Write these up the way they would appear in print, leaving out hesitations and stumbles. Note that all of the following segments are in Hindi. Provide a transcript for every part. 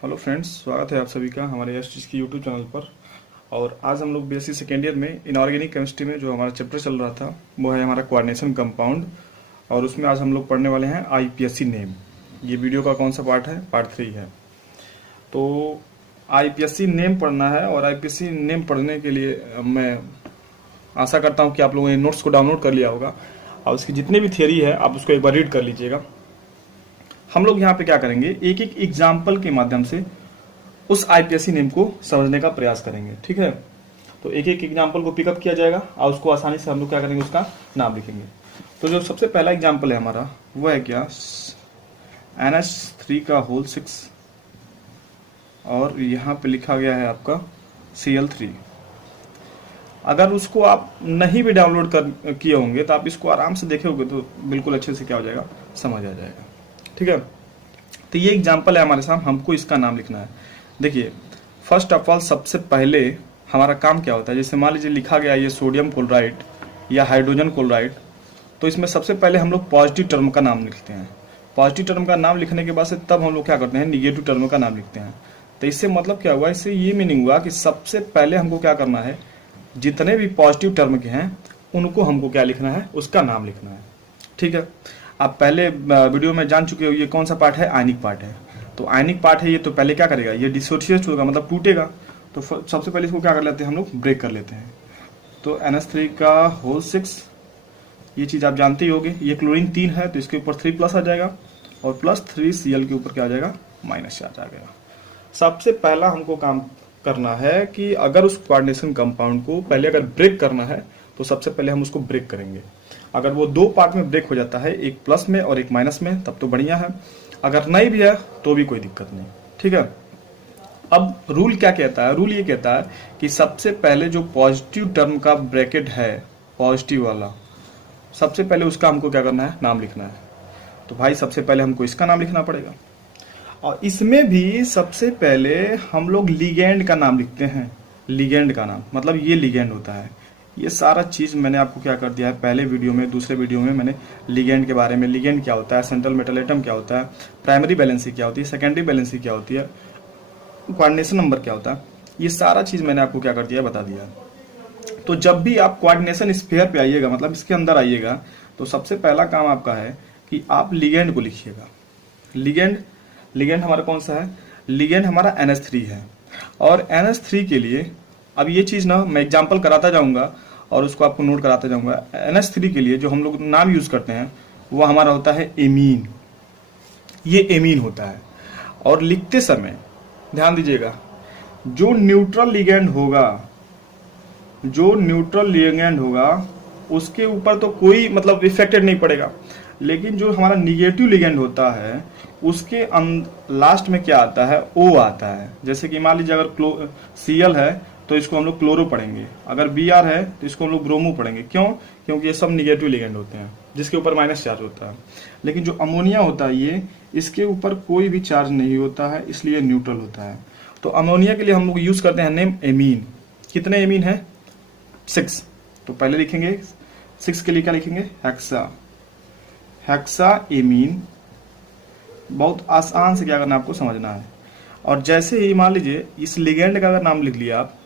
हेलो फ्रेंड्स, स्वागत है आप सभी का हमारे एस की यूट्यूब चैनल पर। और आज हम लोग बीएससी सेकेंड ईयर में इनऑर्गेनिक केमिस्ट्री में जो हमारा चैप्टर चल रहा था वो है हमारा कोऑर्डिनेशन कंपाउंड। और उसमें आज हम लोग पढ़ने वाले हैं आईपीएससी नेम। ये वीडियो का कौन सा पार्ट है? पार्ट 3 है। तो आईपीएससी नेम पढ़ना है और आईपीएससी नेम पढ़ने के लिए मैं आशा करता हूँ कि आप लोगों ने नोट्स को डाउनलोड कर लिया होगा और उसकी जितनी भी थियरी है आप उसको एक बार रीड कर लीजिएगा। हम लोग यहाँ पे क्या करेंगे, एक एक एग्जाम्पल के माध्यम से उस आईपीएससी नेम को समझने का प्रयास करेंगे। ठीक है, तो एक एक एग्जाम्पल को पिकअप किया जाएगा और उसको आसानी से हम लोग क्या करेंगे, उसका नाम लिखेंगे। तो जो सबसे पहला एग्जाम्पल है हमारा वो है क्या, NH3 का होल 6 और यहाँ पे लिखा गया है आपका Cl3। अगर उसको आप नहीं भी डाउनलोड कर किए होंगे तो आप इसको आराम से देखे होंगे तो बिल्कुल अच्छे से क्या हो जाएगा, समझ आ जाएगा। ठीक है, तो ये एग्जाम्पल है हमारे सामने, हमको इसका नाम लिखना है। देखिए, फर्स्ट ऑफ ऑल सबसे पहले हमारा काम क्या होता है, जैसे मान लीजिए लिखा गया ये सोडियम क्लोराइड या हाइड्रोजन क्लोराइड, तो इसमें सबसे पहले हम लोग पॉजिटिव टर्म का नाम लिखते हैं। पॉजिटिव टर्म का नाम लिखने के बाद से तब हम लोग क्या करते हैं, निगेटिव टर्म का नाम लिखते हैं। तो इससे मतलब क्या हुआ, इससे ये मीनिंग हुआ कि सबसे पहले हमको क्या करना है, जितने भी पॉजिटिव टर्म के हैं उनको हमको क्या लिखना है, उसका नाम लिखना है। ठीक है, आप पहले वीडियो में जान चुके हो ये कौन सा पार्ट है, आयनिक पार्ट है। तो आयनिक पार्ट है ये, तो पहले क्या करेगा, ये डिसोसिएट होगा मतलब टूटेगा। तो सबसे पहले इसको क्या कर लेते हैं, हम लोग ब्रेक कर लेते हैं। तो NH3 का होल 6, ये चीज़ आप जानते ही होगे, ये क्लोरीन 3 है तो इसके ऊपर 3 प्लस आ जाएगा और प्लस 3 Cl के ऊपर क्या आ जाएगा, माइनस चार्ज आ जाएगा। सबसे पहला हमको काम करना है कि अगर उस कोऑर्डिनेशन कंपाउंड को पहले अगर ब्रेक करना है तो सबसे पहले हम उसको ब्रेक करेंगे। अगर वो दो पार्ट में ब्रेक हो जाता है, एक प्लस में और एक माइनस में, तब तो बढ़िया है। अगर नहीं भी है तो भी कोई दिक्कत नहीं। ठीक है, अब रूल क्या कहता है, रूल ये कहता है कि सबसे पहले जो पॉजिटिव टर्म का ब्रैकेट है, पॉजिटिव वाला, सबसे पहले उसका हमको क्या करना है, नाम लिखना है। तो भाई सबसे पहले हमको इसका नाम लिखना पड़ेगा। और इसमें भी सबसे पहले हम लोग लिगेंड का नाम लिखते हैं। लिगेंड का नाम मतलब ये लिगेंड होता है। ये सारा चीज मैंने आपको क्या कर दिया है, पहले वीडियो में, दूसरे वीडियो में मैंने लिगेंड के बारे में, लिगेंड क्या होता है, सेंट्रल मेटल एटम क्या होता है, प्राइमरी बैलेंसी क्या होती है, सेकेंडरी बैलेंसी क्या होती है, कोऑर्डिनेशन नंबर क्या होता है, ये सारा चीज मैंने आपको क्या कर दिया, बता दिया। तो जब भी आप कोऑर्डिनेशन स्फीयर पे आइएगा, मतलब इसके अंदर आइएगा, तो सबसे पहला काम आपका है कि आप लिगेंड को लिखिएगा। लिगेंड हमारा कौन सा है, लिगेंड हमारा NH3 है। और NH3 के लिए अब ये चीज ना मैं एग्जांपल कराता जाऊंगा और उसको आपको नोट कराता जाऊंगा। NH3 के लिए जो हम लोग नाम यूज करते हैं वो हमारा होता है एमीन। ये एमीन होता है। और लिखते समय ध्यान दीजिएगा, जो न्यूट्रल लिगेंड होगा उसके ऊपर तो कोई मतलब इफेक्टेड नहीं पड़ेगा, लेकिन जो हमारा निगेटिव लिगेंड होता है उसके लास्ट में क्या आता है, O आता है। जैसे कि मान लीजिए अगर Cl है तो इसको हम लोग क्लोरो पढ़ेंगे, अगर Br है तो इसको हम लोग ब्रोमो पढ़ेंगे। क्यों? क्योंकि ये सब निगेटिव लिगेंड होते हैं जिसके ऊपर माइनस चार्ज होता है। लेकिन जो अमोनिया होता है ये, इसके ऊपर कोई भी चार्ज नहीं होता है, इसलिए न्यूट्रल होता है। तो अमोनिया के लिए हम लोग यूज करते हैं नेम एमीन। कितने एमीन है? 6। तो पहले लिखेंगे 6 के लिए क्या लिखेंगे, हेक्सा एमीन। बहुत आसान से क्या करना है, आपको समझना है। और जैसे ही मान लीजिए इस लिगेंड का अगर नाम लिख लिया आप,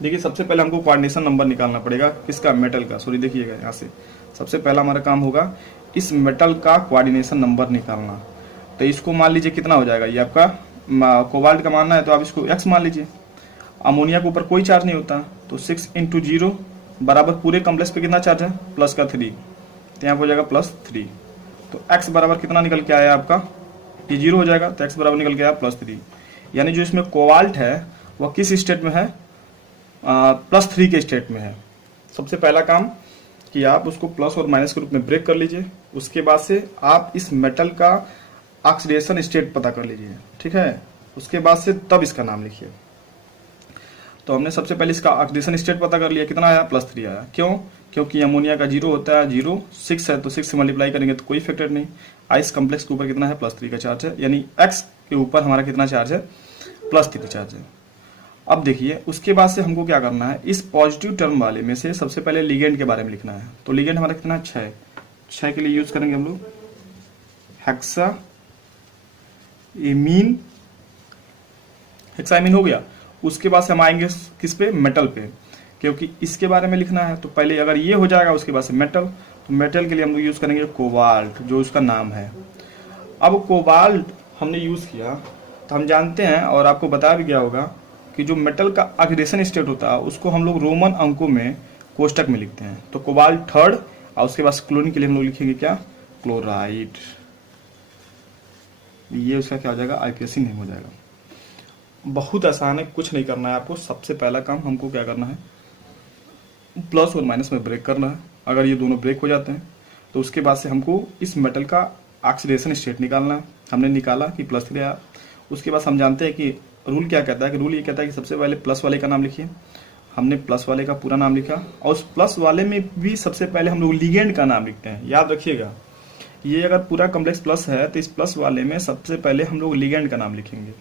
देखिए सबसे पहले हमको कोऑर्डिनेशन नंबर निकालना पड़ेगा, किसका, मेटल का। सॉरी, देखिएगा यहाँ से सबसे पहला हमारा काम होगा इस मेटल का कोऑर्डिनेशन नंबर निकालना। तो इसको मान लीजिए कितना हो जाएगा, ये आपका कोबाल्ट का मानना है तो आप इसको X मान लीजिए। अमोनिया के ऊपर कोई चार्ज नहीं होता, तो 6 × 0 बराबर पूरे कॉम्प्लेक्स पे कितना चार्ज है, प्लस का 3, तो यहाँ हो जाएगा +3। तो X बराबर कितना निकल के आया आपका, T0 हो जाएगा, तो X बराबर निकल के आया +3। यानी जो इसमें कोबाल्ट है वह किस स्टेट में है, +3 के स्टेट में है। सबसे पहला काम कि आप उसको प्लस और माइनस के रूप में ब्रेक कर लीजिए। उसके बाद से आप इस मेटल का ऑक्सीडेशन स्टेट पता कर लीजिए। ठीक है, उसके बाद से तब इसका नाम लिखिए। तो हमने सबसे पहले इसका ऑक्सीडेशन स्टेट पता कर लिया, कितना आया, +3 आया। क्यों? क्योंकि अमोनिया का 0 होता है, 0 6 है तो 6 से मल्टीप्लाई करेंगे तो कोई इफेक्टेड नहीं। आइस कम्प्लेक्स के ऊपर कितना है, +3 का चार्ज है, यानी X के ऊपर हमारा कितना चार्ज है, +3 चार्ज है। अब देखिए उसके बाद से हमको क्या करना है, इस पॉजिटिव टर्म वाले में से सबसे पहले लिगेंड के बारे में लिखना है। तो लिगेंड हमारा कितना है, 6 के लिए यूज करेंगे हम लोग हेक्सा एमीन हेक्साइमिन हो गया। उसके बाद से हम आएंगे किस पे, मेटल पे, क्योंकि इसके बारे में लिखना है। तो पहले अगर ये हो जाएगा उसके बाद से मेटल, तो मेटल के लिए हम लोग यूज करेंगे कोबाल्ट, जो उसका नाम है। अब कोबाल्ट हमने यूज किया तो हम जानते हैं और आपको बताया भी गया होगा कि जो मेटल का ऑक्सीडेशन स्टेट होता है उसको हम लोग रोमन अंकों में कोष्टक में लिखते हैं। तो कोबाल्ट थर्ड, और उसके बाद क्लोरीन के लिए हम लोग लिखेंगे क्या, क्लोराइड। ये उसका क्या हो जाएगा, आईपीएससी नेम हो जाएगा। बहुत आसान है, कुछ नहीं करना है आपको। सबसे पहला काम हमको क्या करना है, प्लस और माइनस में ब्रेक करना है। अगर ये दोनों ब्रेक हो जाते हैं तो उसके बाद से हमको इस मेटल का ऑक्सीडेशन स्टेट निकालना है। हमने निकाला कि +3 आया। उसके बाद हम जानते हैं कि रूल क्या कहता है, कि रूल ये कहता है कि सबसे पहले प्लस वाले का नाम लिखिए। हमने प्लस वाले का पूरा नाम लिखा, और उस प्लस वाले में भी सबसे पहले हम लोग लिगेंड का नाम लिखते हैं। याद रखिएगा, ये अगर पूरा कॉम्प्लेक्स प्लस है तो इस प्लस वाले में सबसे पहले हम लोग लिगेंड का नाम लिखेंगे।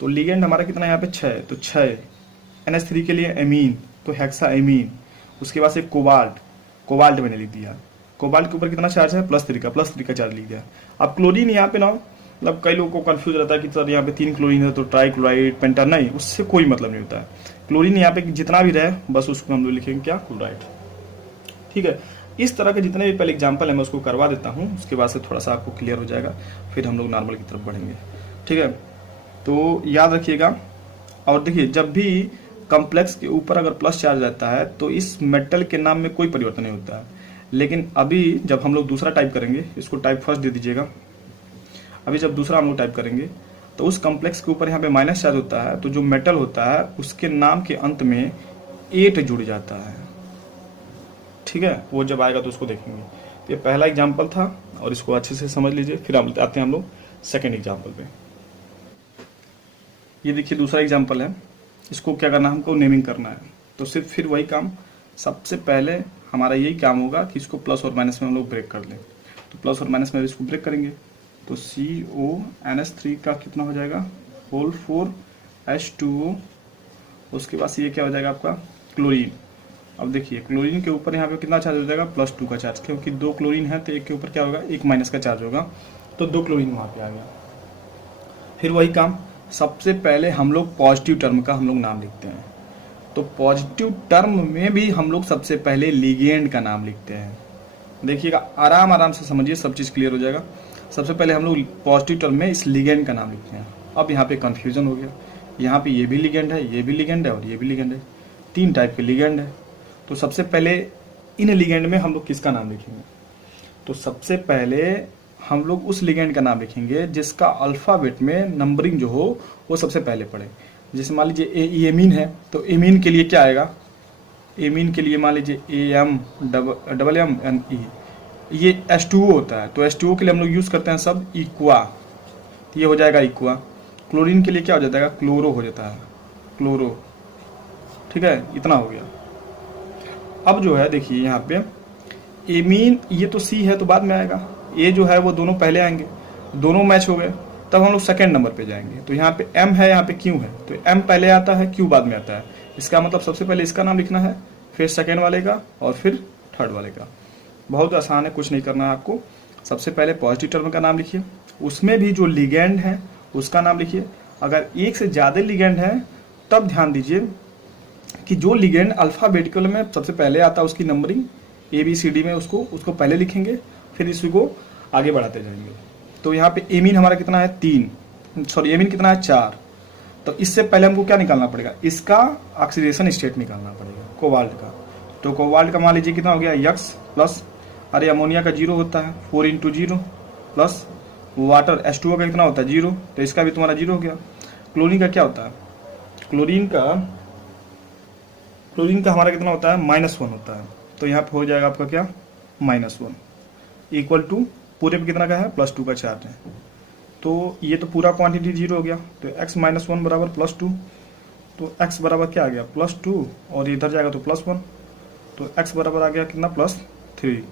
तो लिगेंड हमारा कितना यहाँ पे 6, तो 6। NH3 के लिए एमीन, तो हेक्सा एमीन। उसके बाद से कोबाल्ट, कोबाल्ट मैंने लिख दिया। कोबाल्ट के ऊपर कितना चार्ज है, +3 का, +3 का चार्ज लिख दिया। अब क्लोरीन यहाँ पे ना, मतलब कई लोगों को कंफ्यूज रहता है कि सर यहाँ पे 3 क्लोरीन है तो ट्राई क्लोराइड, पेंटा, नहीं, उससे कोई मतलब नहीं होता है। क्लोरीन यहाँ पे जितना भी रहे बस उसको हम लोग लिखेंगे क्या, क्लोराइड। ठीक है, इस तरह के जितने भी पहले एग्जाम्पल है मैं उसको करवा देता हूँ, उसके बाद से थोड़ा सा आपको क्लियर हो जाएगा, फिर हम लोग नॉर्मल की तरफ बढ़ेंगे। ठीक है, तो याद रखिएगा। और देखिए, जब भी कॉम्प्लेक्स के ऊपर अगर प्लस चार्ज रहता है तो इस मेटल के नाम में कोई परिवर्तन नहीं होता है। लेकिन अभी जब हम लोग दूसरा टाइप करेंगे, इसको टाइप फर्स्ट दे दीजिएगा। अभी जब दूसरा हम लोग टाइप करेंगे तो उस कॉम्प्लेक्स के ऊपर यहाँ पे माइनस चार्ज होता है, तो जो मेटल होता है उसके नाम के अंत में 8 जुड़ जाता है। ठीक है, वो जब आएगा तो उसको देखेंगे। तो ये पहला एग्जाम्पल था और इसको अच्छे से समझ लीजिए। फिर हम आते हैं हम लोग सेकेंड एग्जाम्पल पे। ये देखिए दूसरा एग्जाम्पल है, इसको क्या करना है, हमको नेमिंग करना है। तो सिर्फ फिर वही काम, सबसे पहले हमारा यही काम होगा कि इसको प्लस और माइनस में हम लोग ब्रेक कर लें। तो प्लस और माइनस में इसको ब्रेक करेंगे तो CONH3 का कितना हो जाएगा, होल 4H2O। उसके बाद ये क्या हो जाएगा आपका, क्लोरीन। अब देखिए क्लोरीन के ऊपर यहाँ पे कितना चार्ज हो जाएगा, +2 का चार्ज, क्योंकि 2 क्लोरीन है तो एक के ऊपर क्या होगा, 1 माइनस का चार्ज होगा, तो 2 क्लोरीन वहाँ पे आ गया। फिर वही काम, सबसे पहले हम लोग पॉजिटिव टर्म का हम लोग नाम लिखते हैं। तो पॉजिटिव टर्म में भी हम लोग सबसे पहले लिगेंड का नाम लिखते हैं। देखिएगा, आराम आराम से समझिए, सब चीज़ क्लियर हो जाएगा। सबसे पहले हम लोग पॉजिटिव टर्म में इस लिगेंड का नाम लिखते हैं। अब यहाँ पे कंफ्यूजन हो गया, यहाँ पे ये भी लिगेंड है, ये भी लिगेंड है और ये भी लिगेंड है, 3 टाइप के लिगेंड है। तो सबसे पहले इन लिगेंड में हम लोग किसका नाम लिखेंगे, तो सबसे पहले हम लोग उस लिगेंड का नाम लिखेंगे जिसका अल्फाबेट में नंबरिंग जो हो वो सबसे पहले पड़े। जैसे मान लीजिए एमीन है, तो एमीन के लिए क्या आएगा, एमीन के लिए मान लीजिए AMMME, ये H2O होता है, तो H2O के लिए हम लोग यूज करते हैं सब इक्वा, तो ये हो जाएगा इक्वा। क्लोरीन के लिए क्या हो जाता है, क्लोरो हो जाता है, क्लोरो। ठीक है, इतना हो गया। अब जो है देखिए यहाँ पे एमीन, ये तो C है तो बाद में आएगा, ये जो है वो दोनों पहले आएंगे, दोनों मैच हो गए, तब हम लोग सेकेंड नंबर पे जाएंगे। तो यहाँ पे M है, यहाँ पे Q है, तो M पहले आता है, Q बाद में आता है। इसका मतलब सबसे पहले इसका नाम लिखना है, फिर सेकेंड वाले का और फिर थर्ड वाले का। बहुत आसान है, कुछ नहीं करना है आपको। सबसे पहले पॉजिटिव टर्म का नाम लिखिए, उसमें भी जो लिगेंड है उसका नाम लिखिए। अगर एक से ज़्यादा लिगेंड है तब ध्यान दीजिए कि जो लिगेंड अल्फाबेटिकल में सबसे पहले आता है उसकी नंबरिंग ABCD में उसको पहले लिखेंगे, फिर इसको आगे बढ़ाते जाएंगे। तो यहाँ पे एमीन हमारा कितना है, 3, सॉरी एमीन कितना है, 4। तो इससे पहले हमको क्या निकालना पड़ेगा, इसका ऑक्सीडेशन स्टेट निकालना पड़ेगा, कोबाल्ट का। तो कोबाल्ट का मान लीजिए कितना हो गया, X प्लस, अरे अमोनिया का 0 होता है, 4 × 0 प्लस वाटर H2O का कितना होता है, 0, तो इसका भी तुम्हारा 0 हो गया। क्लोरीन का क्या होता है, क्लोरीन का हमारा कितना होता है, -1 होता है। तो यहाँ पे हो जाएगा आपका क्या, -1 इक्वल टू पूरे पे कितना का है, +2 का चार्ज है। तो ये तो पूरा क्वांटिटी 0 हो गया, तो x - 1 बराबर +2, तो x बराबर क्या आ गया, +2, और इधर जाएगा तो +1, तो x बराबर आ गया कितना, +3।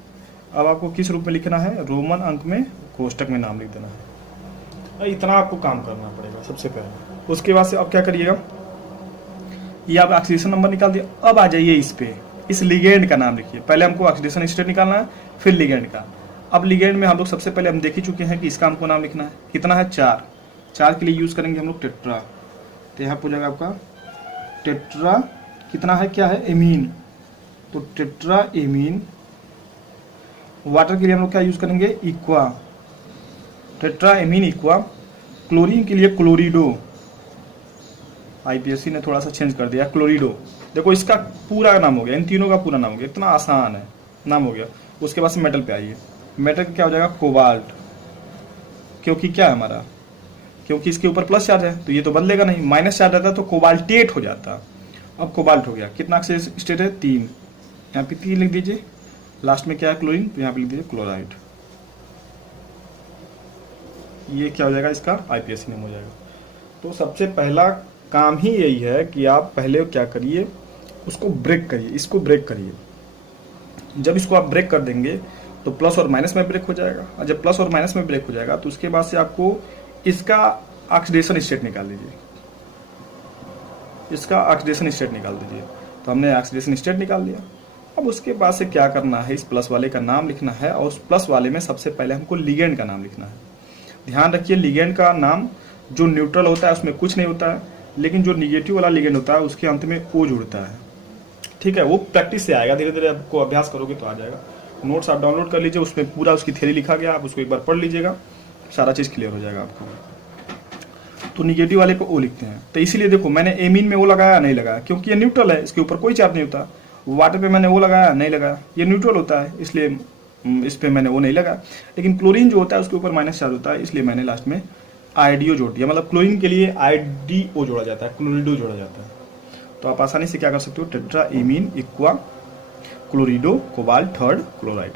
अब आपको किस रूप में लिखना है, रोमन अंक में कोष्टक में नाम लिख देना है। इतना आपको काम करना पड़ेगा सबसे पहले। उसके बाद से अब क्या करिएगा, ये आप ऑक्सीडेशन नंबर निकाल दिया। अब आ जाइए इस पे, इस लिगेंड का नाम लिखिए। पहले हमको ऑक्सीडेशन स्टेट निकालना है, फिर लिगेंड का। अब लिगेंड में हम लोग सबसे पहले हम देख ही चुके हैं कि इसका हमको नाम लिखना है, कितना है, 4 के लिए यूज करेंगे हम लोग टेट्रा। तो यहाँ पर हो जाएगा आपका टेट्रा, कितना है, क्या है, एमीन। तो टेट्रा एमीन। वाटर के लिए हम लोग क्या यूज करेंगे, इक्वा, टेट्रा एमीन इक्वा। क्लोरीन के लिए क्लोरिडो, आईपीएससी ने थोड़ा सा चेंज कर दिया, क्लोरिडो। देखो इसका पूरा नाम हो गया, इन तीनों का पूरा नाम हो गया, इतना आसान है, नाम हो गया। उसके बाद से मेटल पे आइए, मेटल क्या हो जाएगा, कोबाल्ट, क्योंकि क्या है हमारा, क्योंकि इसके ऊपर प्लस चार्ज है तो ये तो बदलेगा नहीं, माइनस चार्ज रहता तो कोबाल्टेट हो जाता। अब कोबाल्ट हो गया, कितना स्टेट है, 3, यहाँ पे 3 लिख दीजिए। लास्ट में क्या है, क्लोरीन, तो यहाँ पे लिख दीजिए क्लोराइड। ये क्या हो जाएगा, इसका आईपीएससी नेम हो जाएगा। तो सबसे पहला काम ही यही है कि आप पहले क्या करिए, उसको ब्रेक करिए, इसको ब्रेक करिए। जब इसको आप ब्रेक कर देंगे तो प्लस और माइनस में ब्रेक हो जाएगा, और जब प्लस और माइनस में ब्रेक हो जाएगा तो उसके बाद से आपको इसका ऑक्सीडेशन स्टेट निकाल दीजिए, इसका ऑक्सीडेशन स्टेट निकाल दीजिए। तो हमने ऑक्सीडेशन स्टेट निकाल लिया। अब उसके बाद से क्या करना है, इस प्लस वाले का नाम लिखना है, और उस प्लस वाले में सबसे पहले हमको लिगेंड का नाम लिखना है। ध्यान रखिए, लिगेंड का नाम जो न्यूट्रल होता है उसमें कुछ नहीं होता है, लेकिन जो निगेटिव वाला लिगेंड होता है उसके अंत में ओ जुड़ता है। ठीक है, वो प्रैक्टिस से आएगा, धीरे धीरे आपको अभ्यास करोगे तो आ जाएगा। नोट्स आप डाउनलोड कर लीजिए, उसमें पूरा उसकी थ्योरी लिखा गया, आप उसको एक बार पढ़ लीजिएगा, सारा चीज़ क्लियर हो जाएगा आपको। तो निगेटिव वाले पे ओ लिखते हैं। तो इसीलिए देखो मैंने एमीन में ओ लगाया नहीं लगाया, क्योंकि ये न्यूट्रल है, इसके ऊपर कोई चार्ज नहीं होता। वाटर पे मैंने ओ लगाया नहीं लगाया, ये न्यूट्रल होता है, इसलिए इस पे मैंने ओ नहीं लगाया। लेकिन क्लोरीन जो होता है उसके ऊपर माइनस चार्ज होता है, इसलिए मैंने लास्ट में आईडीओ जोड़ दिया। मतलब क्लोरीन के लिए आईडीओ जोड़ा जाता है, क्लोरिडो जोड़ा जाता है। तो आप आसानी से क्या कर सकते हो, tetra amine इक्वा क्लोरिडो cobalt third chloride.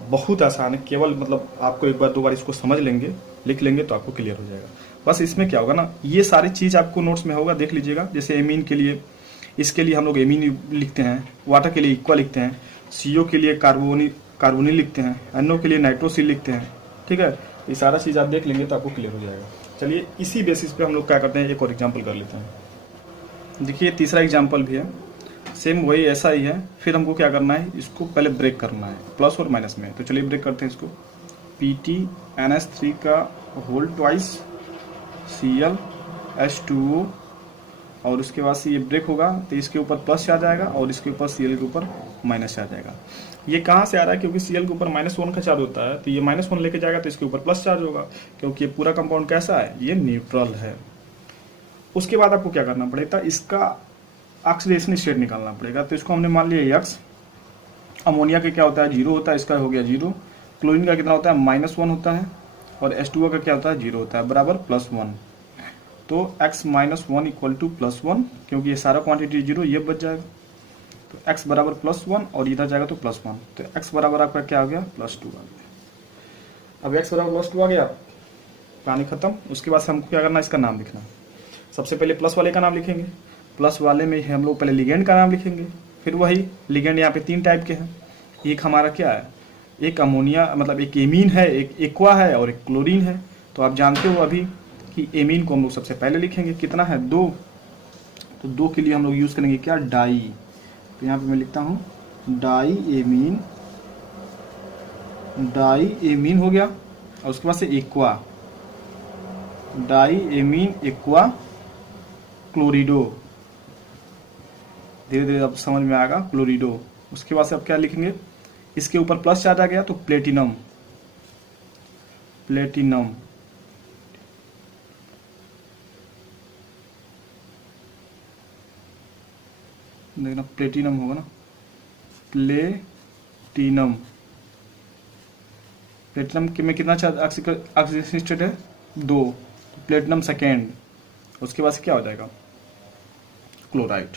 बहुत आसान है, केवल मतलब आपको एक बार दो बार इसको समझ लेंगे, लिख लेंगे तो आपको क्लियर हो जाएगा। बस इसमें क्या होगा ना, ये सारी चीज आपको नोट्स में होगा, देख लीजिएगा। जैसे एमीन के लिए, इसके लिए हम लोग एमीन लिखते हैं, वाटर के लिए इक्वा लिखते हैं, सीओ के लिए कार्बोनिल लिखते हैं, एनओ के लिए नाइट्रोसिल लिखते हैं। ठीक है, ये सारा चीज आप देख लेंगे तो आपको क्लियर हो जाएगा। चलिए इसी बेसिस पे हम लोग क्या करते हैं, एक और एग्जाम्पल कर लेते हैं। देखिए तीसरा एग्जाम्पल भी है, सेम वही ऐसा ही है। फिर हमको क्या करना है, इसको पहले ब्रेक करना है प्लस और माइनस में। तो चलिए ब्रेक करते हैं इसको। PtNH3 का होल ट्वाइस ClH2O, और उसके बाद से ये ब्रेक होगा तो इसके ऊपर प्लस चार्ज आएगा और इसके ऊपर Cl के ऊपर माइनस चार्ज आएगा। ये कहाँ से आ रहा है, क्योंकि Cl के ऊपर -1 का चार्ज होता है, तो ये -1 लेके जाएगा तो इसके ऊपर प्लस चार्ज होगा, क्योंकि ये पूरा कंपाउंड कैसा है, ये न्यूट्रल है। उसके बाद आपको क्या करना पड़ेगा, इसका ऑक्सीडेशन स्टेट निकालना पड़ेगा। तो इसको हमने मान लिया X। अमोनिया का क्या होता है, 0 होता है, इसका हो गया 0। क्लोरीन का कितना होता है, -1 होता है, और H2O का क्या होता है, 0 होता है, बराबर +1। तो x - 1 इक्वल टू +1, क्योंकि ये सारा क्वांटिटी 0, ये बच जाएगा। तो x बराबर +1 और इधर जाएगा तो +1, तो x बराबर आपका क्या हो गया, +2 आ गया। अब x बराबर +2 आ गया, कहानी खत्म। उसके बाद से हमको क्या करना है, इसका नाम लिखना। सबसे पहले प्लस वाले का नाम लिखेंगे, प्लस वाले में हम लोग पहले लिगेंड का नाम लिखेंगे। फिर वही लिगेंड यहाँ पे 3 टाइप के हैं। एक हमारा क्या है, एक अमोनिया, मतलब एक एमीन है, एक एक्वा है और एक क्लोरीन है। तो आप जानते हो अभी कि एमीन को हम लोग सबसे पहले लिखेंगे, कितना है, 2। तो 2 के लिए हम लोग यूज करेंगे क्या, डाई। तो यहाँ पे मैं लिखता हूँ डाई एमीन, डाई एमीन हो गया। और उसके बाद से एक्वा, डाई एमीन एक्वा क्लोरिडो। धीरे धीरे अब समझ में आएगा, क्लोरिडो। उसके बाद से अब क्या लिखेंगे, इसके ऊपर प्लस चार्ज आ गया तो प्लेटिनम, प्लेटिनम। देखना प्लेटिनम होगा ना, प्लेटिनम। प्लेटिनम में कितना चार्ज ऑक्सीडेशन स्टेट है, 2। तो प्लेटिनम सेकेंड। उसके बाद से क्या हो जाएगा, क्लोराइड,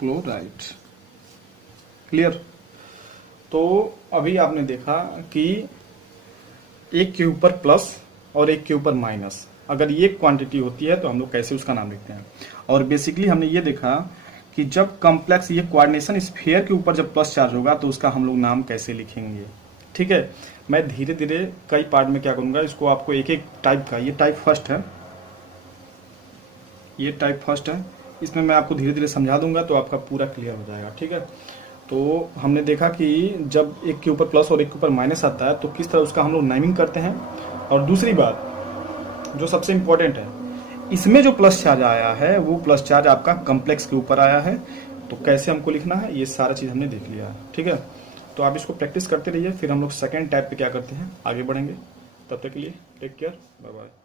क्लोराइड। क्लियर। तो अभी आपने देखा कि एक के ऊपर प्लस और एक के ऊपर माइनस, अगर ये क्वांटिटी होती है तो हम लोग कैसे उसका नाम लिखते हैं। और बेसिकली हमने ये देखा कि जब कॉम्प्लेक्स ये कोऑर्डिनेशन स्फीयर के ऊपर जब प्लस चार्ज होगा तो उसका हम लोग नाम कैसे लिखेंगे। ठीक है, मैं धीरे धीरे कई पार्ट में क्या करूंगा, इसको आपको एक एक टाइप का, ये टाइप फर्स्ट है, ये टाइप फर्स्ट है, इसमें मैं आपको धीरे धीरे समझा दूंगा तो आपका पूरा क्लियर हो जाएगा। ठीक है, तो हमने देखा कि जब एक के ऊपर प्लस और एक के ऊपर माइनस आता है तो किस तरह उसका हम लोग नेमिंग करते हैं। और दूसरी बात जो सबसे इम्पोर्टेंट है, इसमें जो प्लस चार्ज आया है वो प्लस चार्ज आपका कम्प्लेक्स के ऊपर आया है। तो कैसे हमको लिखना है ये सारा चीज़ हमने देख लिया है, ठीक है। तो आप इसको प्रैक्टिस करते रहिए, फिर हम लोग सेकेंड टाइप पे क्या करते हैं आगे बढ़ेंगे। तब तक के लिए टेक केयर, बाय बाय।